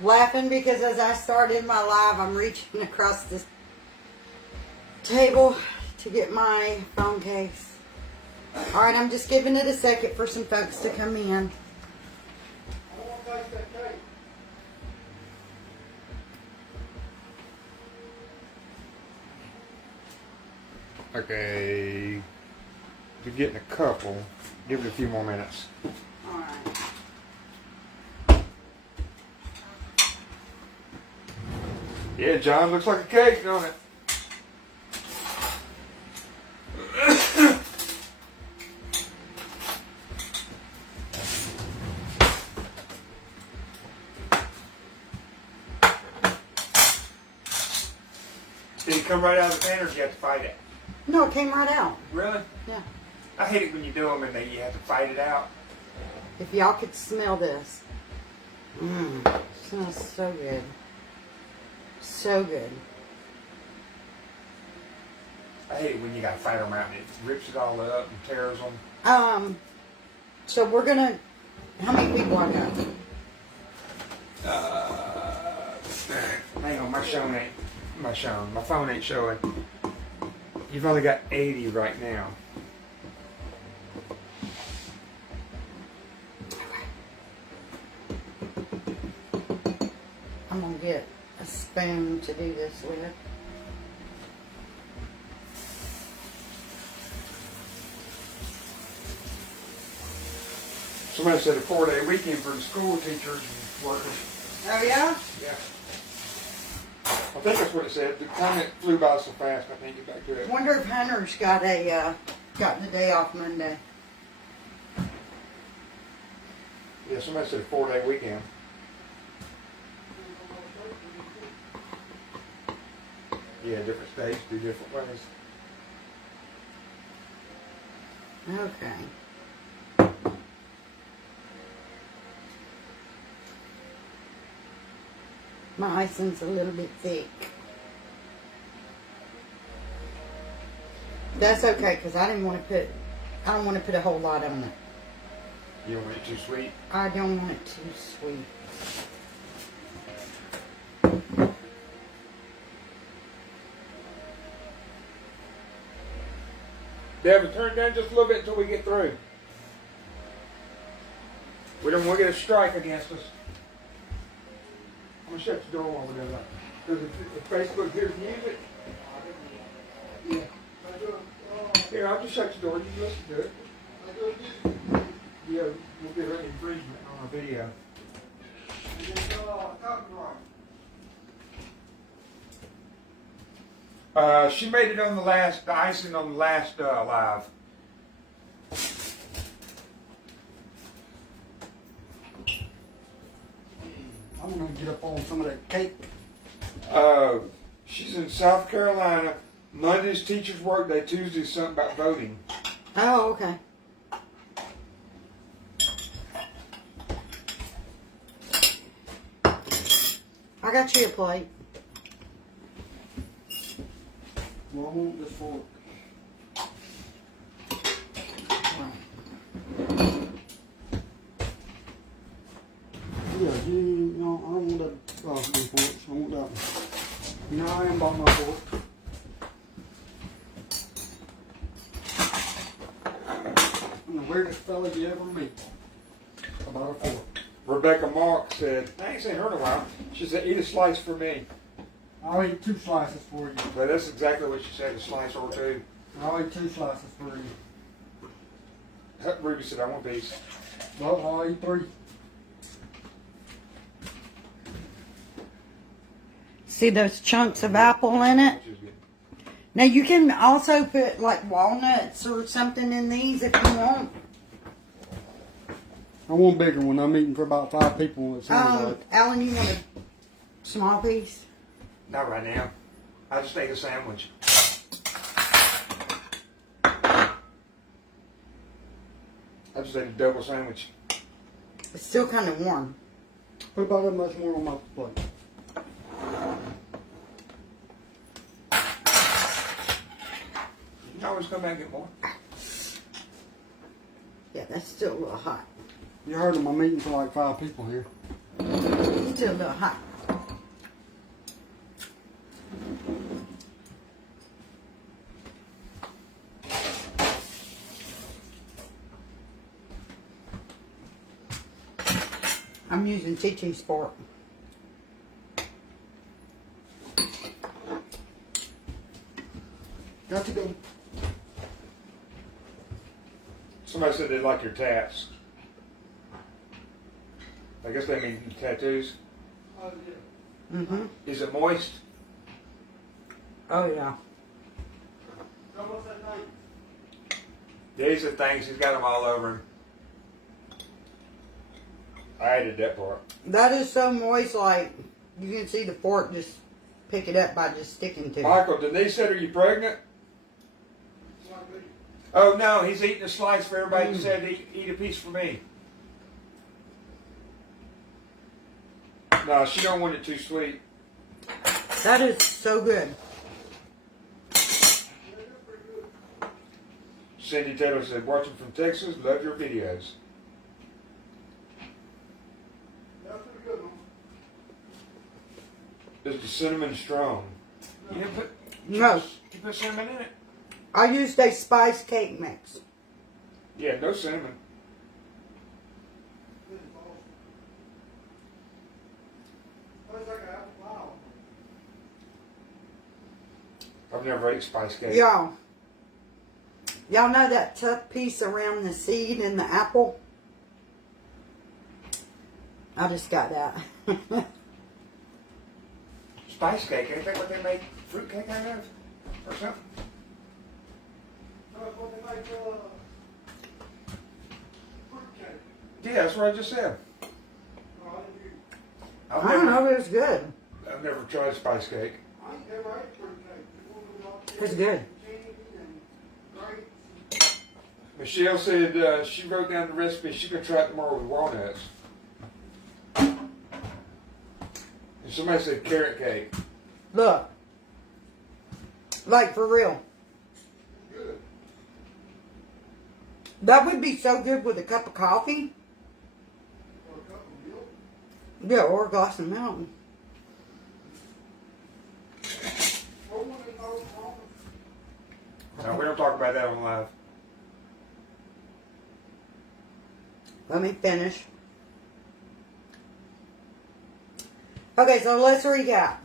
Laughing because as I started my live, I'm reaching across this table to get my phone case. Alright, I'm just giving it a second for some folks to come in. Okay, you're getting a couple. Give it a few more minutes. Alright. Yeah, John, looks like a cake, don't it? Did it come right out of the pan, or did you have to fight it? No, it came right out. Really? Yeah. I hate it when you do them and you have to fight it out. If y'all could smell this. Mmm. Smells so good. So good. I hate it when you gotta fight them out and it rips it all up and tears them. So we're gonna. How many people I got? Hang on, my phone ain't showing. You've only got 80 right now. I'm gonna get a spoon to do this with. Somebody said a 4-day weekend for the school teachers and workers. Oh yeah? Yeah. I think that's what it said. The comment flew by so fast, I think get back to it. Wonder if Hunter's got the day off Monday. Yeah, somebody said a 4-day weekend. Yeah, different states do different ways. Okay. My icing's a little bit thick. That's okay, because I don't want to put a whole lot on it. You don't want it too sweet? I don't want it too sweet. Devin, turn it down just a little bit until we get through. We don't want to get a strike against us. I'm going to shut the door while we're doing that. Because if Facebook hears music, yeah. Here, I'll just shut the door. You can listen to it. Yeah, we'll get an infringement on our video. She made it on the icing on the last live. I'm gonna get up on some of that cake. She's in South Carolina. Monday's teachers' work day. Tuesday's something about voting. Oh, okay. I got you a plate. Well, I want this fork. Yeah, no, I don't want that plastic fork. I want that one. No, I ain't bought no fork. I'm the weirdest fella you ever meet. About a fork. Rebecca Mark said, I ain't seen her in a while. She said, eat a slice for me. I'll eat 2 slices for you. But that's exactly what she said, a slice or two. I'll eat 2 slices for you. Ruby said, I want these. Well, I'll eat 3. See those chunks of apple in it? Now you can also put like walnuts or something in these if you want. I want a bigger one. I'm eating for about 5 people. It sounds like. Alan, you want a small piece? Not right now. I just ate a sandwich. I just ate a double sandwich. It's still kind of warm. Put about that much more on my plate. You can always come back and get more. Yeah, that's still a little hot. You heard of my meeting for like 5 people here. Still a little hot. I'm using TT Sport. Got to go. Somebody said they like your tats. I guess they mean tattoos. Oh, yeah. Mm-hmm. Is it moist? Oh, yeah. So what's that thing? These are things, he's got them all over him. I added that part. That is so moist, like, you can see the fork just pick it up by just sticking to it. Michael, Denise said, are you pregnant? Oh no, he's eating a slice for everybody. He said, eat a piece for me. No, she don't want it too sweet. That is so good. Cindy Taylor said, watching from Texas, love your videos. That's pretty good, huh? Is the cinnamon strong? You didn't put, No. you put cinnamon in it? I used a spice cake mix. Yeah, no cinnamon. Tastes like an apple pie. I've never ate spice cake. Y'all know that tough piece around the seed in the apple? I just got that. Spice cake, ain't that what they make fruit cake out of? Or something? That's what they make fruit cake. Yeah, that's what I just said. Oh, I didn't use. I've I don't never, know, it was good. I've never tried spice cake. I ain't never ate fruit cake. It was good. Michelle said she wrote down the recipe. She could try it tomorrow with walnuts. And somebody said carrot cake. Look. Like, for real. Good. That would be so good with a cup of coffee. Or a cup of milk. Yeah, or a glass of milk. Or one of those almonds. No, we don't talk about that on live. Let me finish. Okay, so let's recap.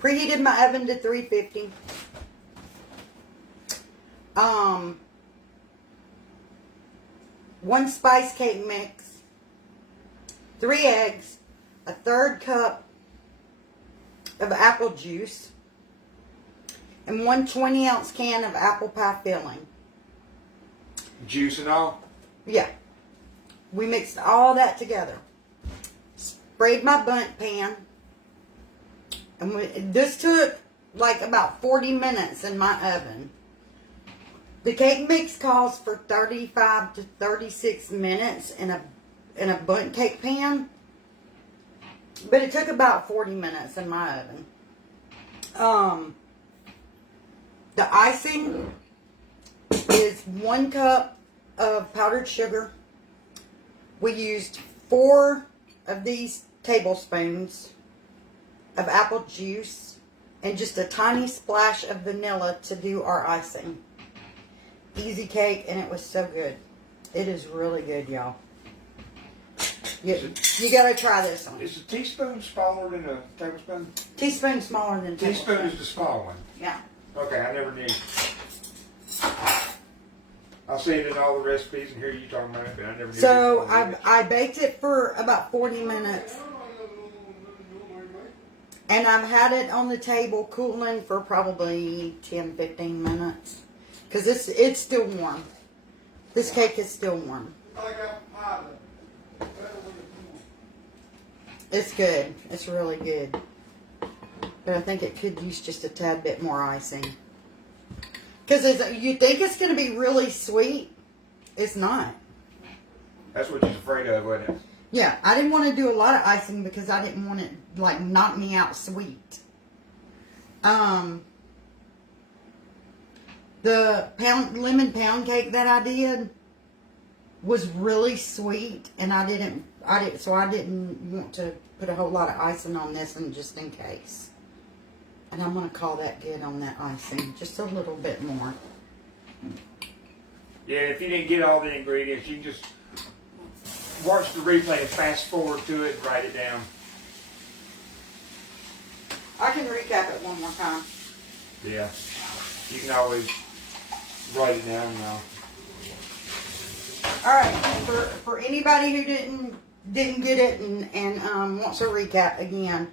Preheated my oven to 350. One spice cake mix, 3 eggs, a 1/3 cup of apple juice, and 1 20-ounce can of apple pie filling. Juice and all? Yeah. We mixed all that together. Sprayed my bundt pan. And this took like about 40 minutes in my oven. The cake mix calls for 35 to 36 minutes in a bundt cake pan. But it took about 40 minutes in my oven. The icing is 1 cup of powdered sugar. We used 4 of these tablespoons of apple juice and just a tiny splash of vanilla to do our icing. Easy cake, and it was so good. It is really good, y'all. You gotta try this one. Is a teaspoon smaller than a tablespoon? Teaspoon smaller than Teaspoon tablespoon. is the small one. Yeah. Okay, I never knew. I'll see it in all the recipes and hear you talking about it, but I never knew. So I baked it for about 40 minutes. And I've had it on the table cooling for probably 10-15 minutes. Because it's still warm. This cake is still warm. It's good. It's really good. But I think it could use just a tad bit more icing. Because you think it's going to be really sweet. It's not. That's what you're afraid of, wasn't it? Yeah, I didn't want to do a lot of icing because I didn't want it, like, knock me out sweet. The lemon pound cake that I did was really sweet, and I didn't want to put a whole lot of icing on this one just in case. And I'm going to call that good on that icing, just a little bit more. Yeah, if you didn't get all the ingredients, you can just watch the replay and fast forward to it and write it down. I can recap it one more time. Yeah, you can always write it down now. All right, for anybody who didn't get it and wants a recap again,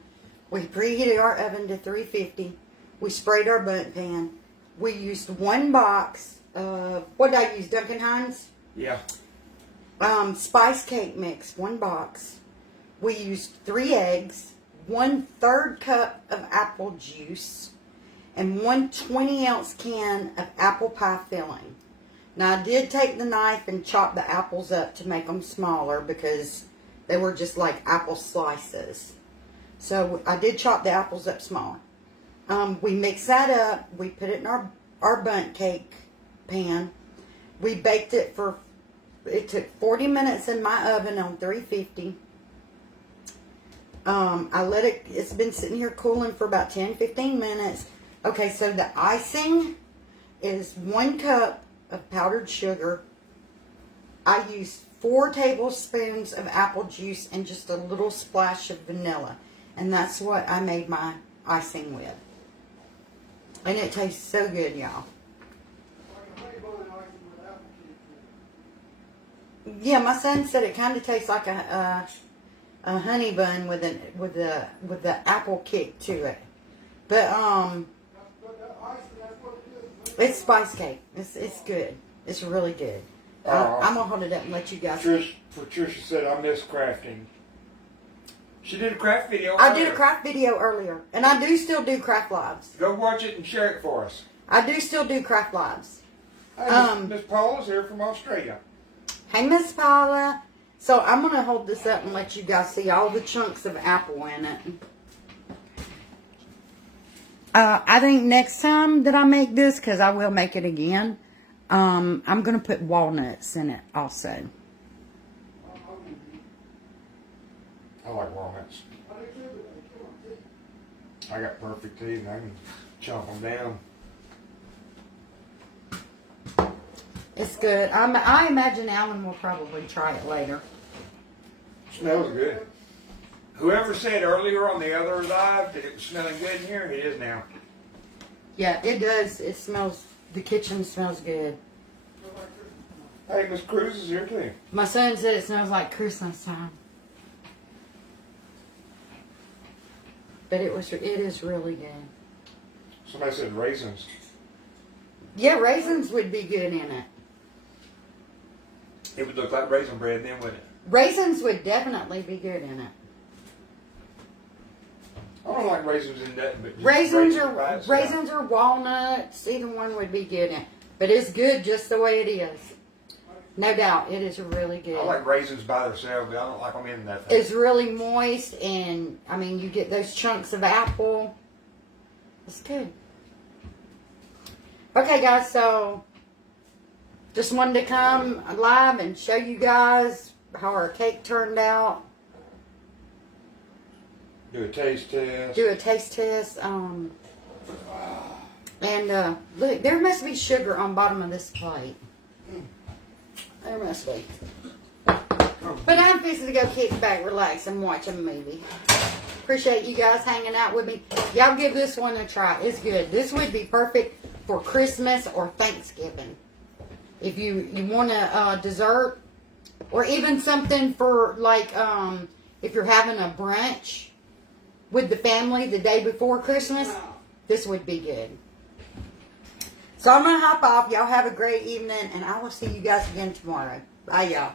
we preheated our oven to 350. We sprayed our bundt pan. We used one box of, what did I use, Duncan Hines? Yeah. Spice cake mix, one box. We used 3 eggs, 1/3 cup of apple juice, and 1 20-ounce can of apple pie filling. Now, I did take the knife and chop the apples up to make them smaller because they were just like apple slices. So, I did chop the apples up smaller. We mixed that up. We put it in our bundt cake pan. We baked it it took 40 minutes in my oven on 350. It's been sitting here cooling for about 10-15 minutes. Okay, so the icing is 1 cup of powdered sugar. I used 4 tablespoons of apple juice and just a little splash of vanilla. And that's what I made my icing with. And it tastes so good, y'all. Yeah, my son said it kind of tastes like a honey bun with the apple kick to it. But it's spice cake. It's good. It's really good. I'm gonna hold it up and let you guys. Patricia said I miss crafting. She did a craft video. I did a craft video earlier, and I do still do craft lives. Go watch it and share it for us. I do still do craft lives. Hey, Miss Paula's here from Australia. Hey, Miss Paula. So I'm gonna hold this up and let you guys see all the chunks of apple in it. I think next time that I make this, because I will make it again, I'm gonna put walnuts in it also. I like walnuts. I got perfect teeth and I can chomp them down. It's good. I imagine Alan will probably try it later. Smells good. Whoever said earlier on the other live that it was smelling good in here, it is now. Yeah, it does. It smells, the kitchen smells good. Hey, Miss Cruz is here too. My son said it smells like Christmas time. But it is really good. Somebody said raisins. Yeah, raisins would be good in it. It would look like raisin bread then, wouldn't it? Raisins would definitely be good in it. I don't like raisins in that, but raisins or walnuts, either one would be good in it. But it's good just the way it is. No doubt, it is really good. I like raisins by themselves, but I don't like them in that. It's really moist, and I mean, you get those chunks of apple. It's good. Okay, guys, so just wanted to come live and show you guys how our cake turned out. Do a taste test. Do a taste test. And look, there must be sugar on bottom of this plate. There must be. But I'm fixing to go kick back, relax, and watch a movie. Appreciate you guys hanging out with me. Y'all give this one a try. It's good. This would be perfect for Christmas or Thanksgiving. If you want a dessert, or even something for like if you're having a brunch with the family the day before Christmas, this would be good. So I'm going to hop off. Y'all have a great evening, and I will see you guys again tomorrow. Bye, y'all.